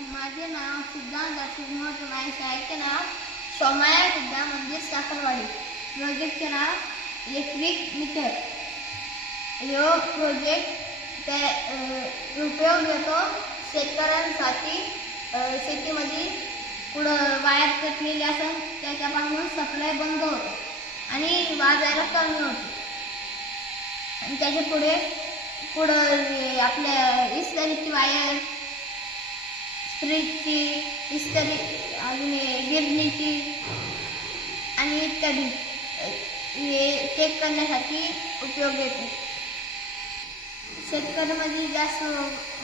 माझे नाव सिद्धांत दाशिवमोहन नाईक, शाळेचे नाव सोमाया विद्या मंदिर साखरवाडी. प्रोजेक्टचे नाव इलेक्ट्रिक मीटर. यो प्रोजेक्ट उपयोग घेतो शेतकऱ्यांसाठी. शेतीमध्ये पुढं वायर कटलेली असेल त्याच्यापासून सप्लाय बंद होतो आणि वाजायला कमी होतो. आणि त्याच्या पुढं आपल्या इस्त्रीची वायर, स्त्रीची इस्त्री, अजून गिरणीची आणि इत्यादी हे चेक करण्यासाठी उपयोग येतो. शेतकऱ्यामध्ये जास्त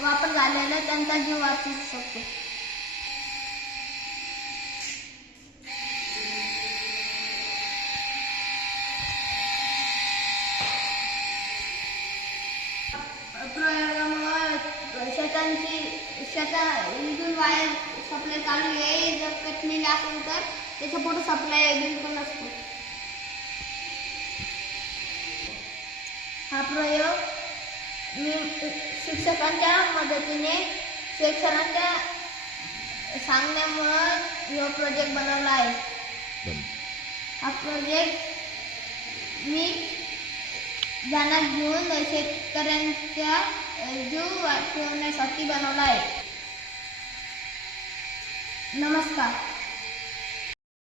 वापर झालेला त्यांचा जीव वाचू शकतो. प्रयोगामुळे इथून वायर सप्लाय चालू आहे. जर कटलेली असेल तर त्याच्या पुढे सप्लाय बिलकुल नसतो. हा प्रयोग मी शिक्षकांच्या मदतीने, शिक्षकांच्या सांगण्यामुळं हा प्रोजेक्ट बनवला आहे. हा प्रोजेक्ट मी ध्यानात घेऊन शेतकऱ्यांचा जीव वाचवण्यासाठी बनवला आहे. नमस्कार.